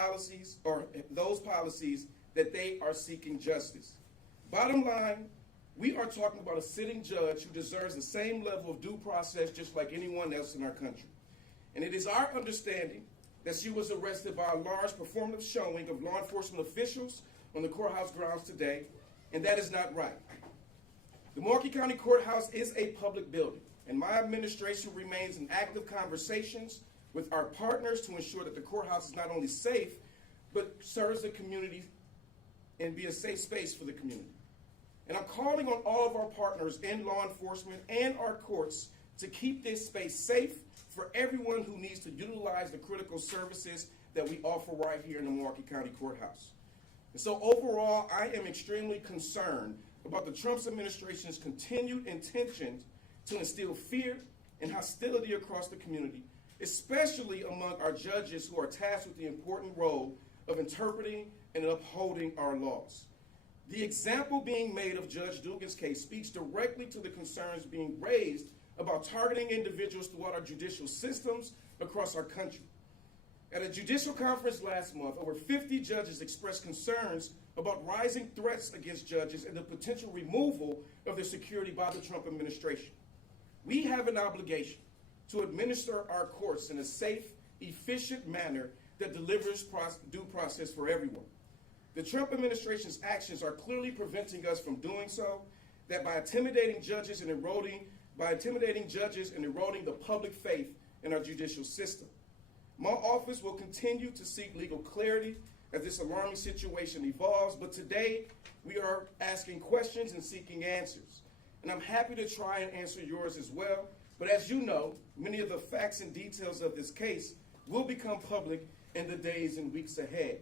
policies or those policies that they are seeking justice. Bottom line, we are talking about a sitting judge who deserves the same level of due process just like anyone else in our country. And it is our understanding that she was arrested by a large performative showing of law enforcement officials on the courthouse grounds today, and that is not right. The Milwaukee County Courthouse is a public building, and my administration remains in active conversations with our partners to ensure that the courthouse is not only safe, but serves the community and be a safe space for the community. And I'm calling on all of our partners in law enforcement and our courts to keep this space safe for everyone who needs to utilize the critical services that we offer right here in the Milwaukee County Courthouse. And so overall, I am extremely concerned about the Trump administration's continued intention to instill fear and hostility across the community, especially among our judges who are tasked with the important role of interpreting and upholding our laws. The example being made of Judge Dugan's case speaks directly to the concerns being raised about targeting individuals throughout our judicial systems across our country. At a judicial conference last month, over 50 judges expressed concerns about rising threats against judges and the potential removal of their security by the Trump administration. We have an obligation to administer our courts in a safe, efficient manner that delivers due process for everyone. The Trump administration's actions are clearly preventing us from doing so, that by intimidating judges and eroding the public faith in our judicial system. My office will continue to seek legal clarity as this alarming situation evolves, but today we are asking questions and seeking answers. And I'm happy to try and answer yours as well, but as you know, many of the facts and details of this case will become public in the days and weeks ahead.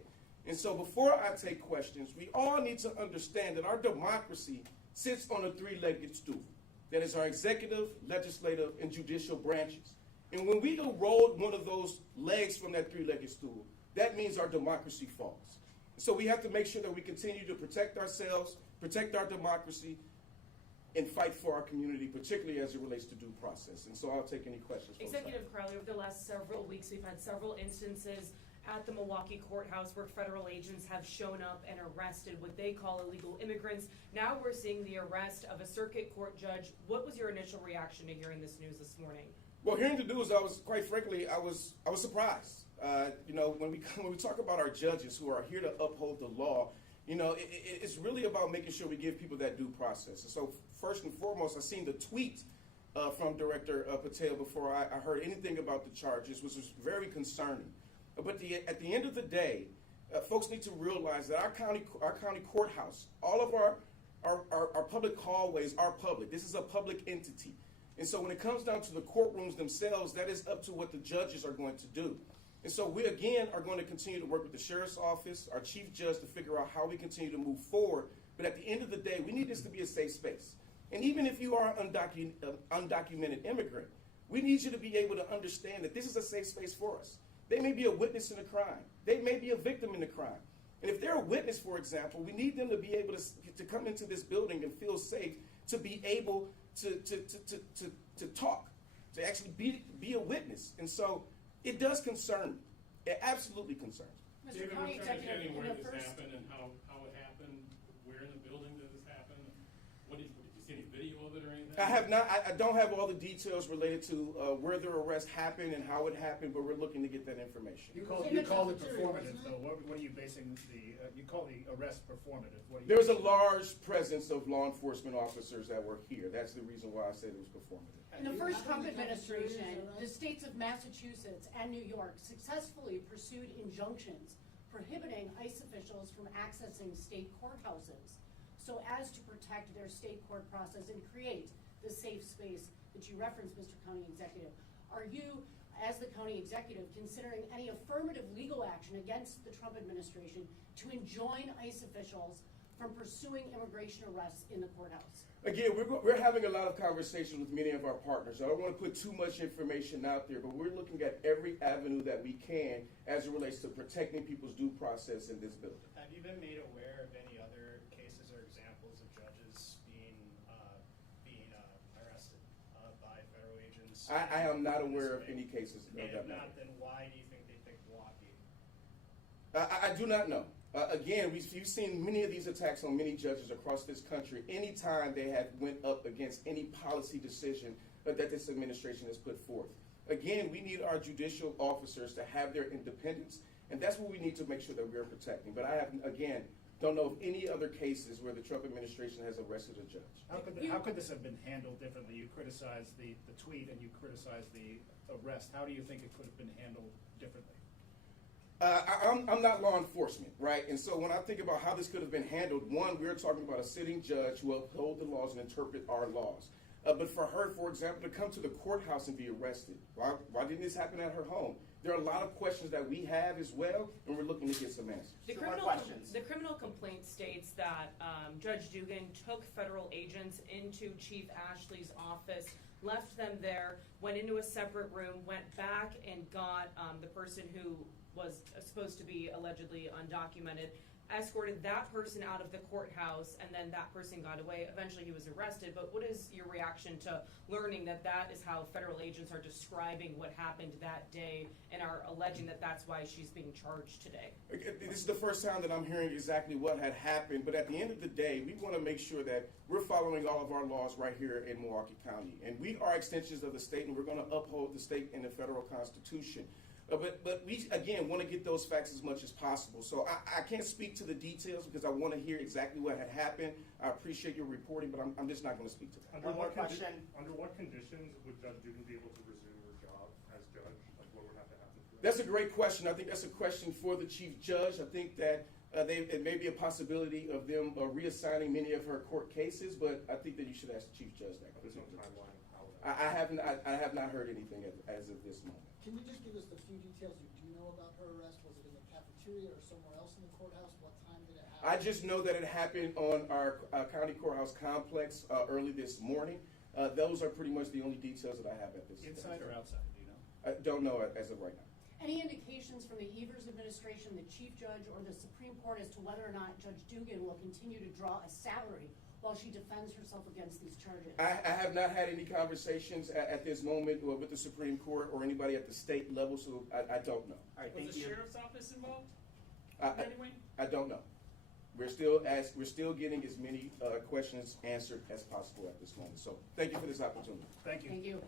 And so before I take questions, we all need to understand that our democracy sits on a three-legged stool. That is our executive, legislative, and judicial branches. And when we erode one of those legs from that three-legged stool, that means our democracy falls. So we have to make sure that we continue to protect ourselves, protect our democracy, and fight for our community, particularly as it relates to due process. And so I'll take any questions. Executive Crowley, over the last several weeks, we've had several instances at the Milwaukee courthouse where federal agents have shown up and arrested what they call illegal immigrants. Now we're seeing the arrest of a circuit court judge. What was your initial reaction to hearing this news this morning? Well, hearing the news, I was surprised. When we talk about our judges who are here to uphold the law, it's really about making sure we give people that due process. And so first and foremost, I seen the tweet from Director Patel before I heard anything about the charges, which was very concerning. But at the end of the day, folks need to realize that our county courthouse, all of our public hallways are public. This is a public entity. And so when it comes down to the courtrooms themselves, that is up to what the judges are going to do. And so we, again, are going to continue to work with the Sheriff's Office, our Chief Judge, to figure out how we continue to move forward. But at the end of the day, we need this to be a safe space. And even if you are an undocumented immigrant, we need you to be able to understand that this is a safe space for us. They may be a witness in a crime. They may be a victim in a crime. And if they're a witness, for example, we need them to be able to come into this building and feel safe, to be able to talk, to actually be a witness. And so it does concern me. It absolutely concerns me. David, we're trying to get where this happened and how it happened, where in the building did this happen? Did you see any video of it or anything? I have not. I don't have all the details related to where the arrest happened and how it happened, but we're looking to get that information. You call it performative, though. What are you basing you call the arrest performative? There was a large presence of law enforcement officers that were here. That's the reason why I said it was performative. In the first Trump administration, the states of Massachusetts and New York successfully pursued injunctions prohibiting ICE officials from accessing state courthouses so as to protect their state court process and create the safe space that you referenced, Mr. County Executive. Are you, as the county executive, considering any affirmative legal action against the Trump administration to enjoin ICE officials from pursuing immigration arrests in the courthouse? Again, we're having a lot of conversations with many of our partners. I don't want to put too much information out there, but we're looking at every avenue that we can as it relates to protecting people's due process in this building. Have you been made aware of any other cases or examples of judges being arrested by federal agents? I am not aware of any cases. And if not, then why do you think they picked Milwaukee? I do not know. Again, you've seen many of these attacks on many judges across this country. Anytime they have went up against any policy decision that this administration has put forth. Again, we need our judicial officers to have their independence, and that's what we need to make sure that we're protecting. But I have, again, don't know of any other cases where the Trump administration has arrested a judge. How could this have been handled differently? You criticize the tweet and you criticize the arrest. How do you think it could have been handled differently? I'm not law enforcement, right? And so when I think about how this could have been handled, one, we're talking about a sitting judge who uphold the laws and interpret our laws. But for her, for example, to come to the courthouse and be arrested, why didn't this happen at her home? There are a lot of questions that we have as well, and we're looking to get some answers. The criminal complaint states that Judge Dugan took federal agents into Chief Ashley's office, left them there, went into a separate room, went back and got the person who was supposed to be allegedly undocumented, escorted that person out of the courthouse, and then that person got away. Eventually he was arrested. But what is your reaction to learning that that is how federal agents are describing what happened that day and are alleging that that's why she's being charged today? This is the first time that I'm hearing exactly what had happened, but at the end of the day, we want to make sure that we're following all of our laws right here in Milwaukee County. And we are extensions of the state, and we're going to uphold the state and the federal Constitution. But we, again, want to get those facts as much as possible. So I can't speak to the details because I want to hear exactly what had happened. I appreciate your reporting, but I'm just not going to speak to that. Under what conditions would Judge Dugan be able to resume her job as judge? Like, what would have to happen for that? That's a great question. I think that's a question for the chief judge. I think that it may be a possibility of them reassigning many of her court cases, but I think that you should ask the chief judge that. There's no timeline. I have not heard anything as of this moment. Can you just give us the few details you do know about her arrest? Was it in the cafeteria or somewhere else in the courthouse? What time did it happen? I just know that it happened on our county courthouse complex early this morning. Those are pretty much the only details that I have at this. Inside or outside, do you know? I don't know as of right now. Any indications from the Evers administration, the chief judge, or the Supreme Court as to whether or not Judge Dugan will continue to draw a salary while she defends herself against these charges? I have not had any conversations at this moment with the Supreme Court or anybody at the state level, so I don't know. All right, thank you. Was the sheriff's office involved in any way? I don't know. We're still getting as many questions answered as possible at this moment. So thank you for this opportunity. Thank you. Thank you.